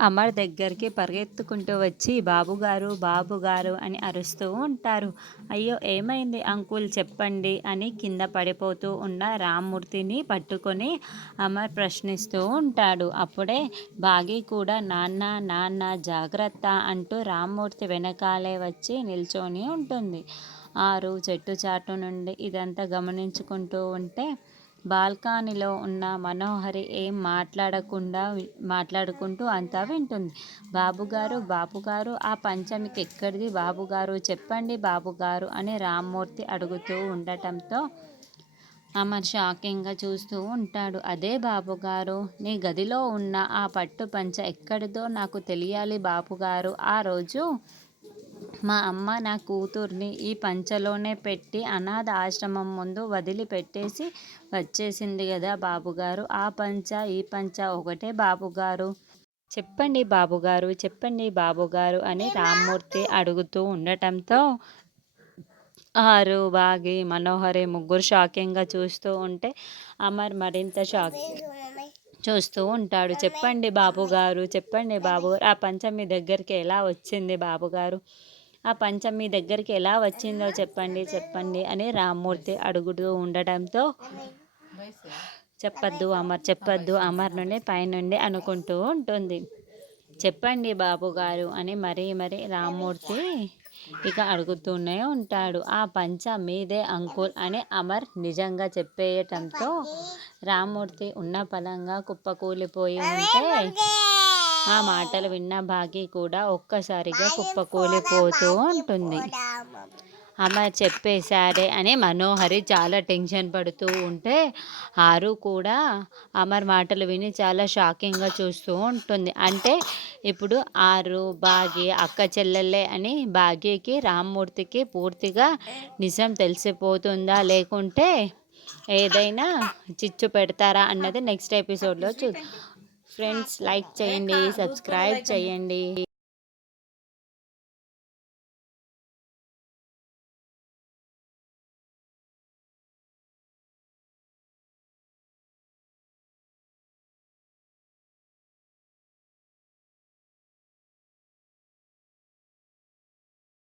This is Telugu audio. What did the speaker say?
అమర్ దగ్గరికి పరిగెత్తుకుంటూ వచ్చి బాబుగారు బాబుగారు అని అరుస్తూ ఉంటారు. అయ్యో ఏమైంది అంకుల్? చెప్పండి అని కింద పడిపోతూ ఉన్న రామ్మూర్తిని పట్టుకొని అమర్ ప్రశ్నిస్తూ ఉంటాడు. అప్పుడే బాగి కూడా నాన్న నాన్న జాగ్రత్త అంటూ రామ్మూర్తి వెనకాలే వచ్చి నిల్చొని ఉంటుంది. ఆరు చెట్టు చాటు నుండి ఇదంతా గమనించుకుంటూ ఉంటే బాల్కనీలో ఉన్న మనోహరి ఏం మాట్లాడకుండా మాట్లాడుకుంటూ అంతా వింటుంది. బాబుగారు బాబుగారు ఆ పంచమికి ఎక్కడిది? బాబుగారు చెప్పండి బాబుగారు అని రామ్మూర్తి అడుగుతూ ఉండటంతో అమర్ షాకింగ్గా చూస్తూ ఉంటాడు. అదే బాబుగారు నీ గదిలో ఉన్న ఆ పట్టు పంచ ఎక్కడిదో నాకు తెలియాలి బాబుగారు. ఆ రోజు మా అమ్మ నా కూతుర్ని ఈ పంచలోనే పెట్టి అనాథ ఆశ్రమం ముందు వదిలిపెట్టేసి వచ్చేసింది కదా బాబుగారు. ఆ పంచ ఈ పంచ ఒకటే బాబుగారు. చెప్పండి బాబుగారు చెప్పండి బాబుగారు అని రామ్మూర్తి అడుగుతూ ఉండటంతో ఆరు బాగి మనోహరి ముగ్గురు షాకింగ్గా చూస్తూ ఉంటే అమర్ మరింత షాక్ చూస్తూ ఉంటాడు. చెప్పండి బాబుగారు చెప్పండి బాబుగారు ఆ పంచ మీ దగ్గరికి ఎలా వచ్చింది బాబుగారు? ఆ పంచం మీ దగ్గరికి ఎలా వచ్చిందో చెప్పండి చెప్పండి అని రామ్మూర్తి అడుగుతూ ఉండటంతో చెప్పద్దు అమర్ చెప్పద్దు అమర్ నుండి పైనుండి అనుకుంటూ ఉంటుంది. చెప్పండి బాబు గారు అని మరీ మరీ రామ్మూర్తి ఇక అడుగుతూనే ఉంటాడు. ఆ పంచ మీదే అంకుల్ అని అమర్ నిజంగా చెప్పేయటంతో రామ్మూర్తి ఉన్న పలంగా కుప్పకూలిపోయి ఉంటే ఆ మాటలు విన్న భాగి కూడా ఒక్కసారిగా కుప్పకూలిపోతూ ఉంటుంది. అమ్మ చెప్పేశారే అని మనోహరి చాలా టెన్షన్ పడుతూ ఉంటే ఆరు కూడా అమర్ మాటలు విని చాలా షాకింగ్గా చూస్తూ ఉంటుంది. అంటే ఇప్పుడు ఆరు బాగి అక్క చెల్లెళ్ళే అని భాగ్యకి రామ్మూర్తికి పూర్తిగా నిజం తెలిసిపోతుందా? లేకుంటే ఏదైనా చిచ్చు పెడతారా అన్నది నెక్స్ట్ ఎపిసోడ్లో చూ ఫ్రెండ్స్ లైక్ చేయండి సబ్స్క్రైబ్ చేయండి.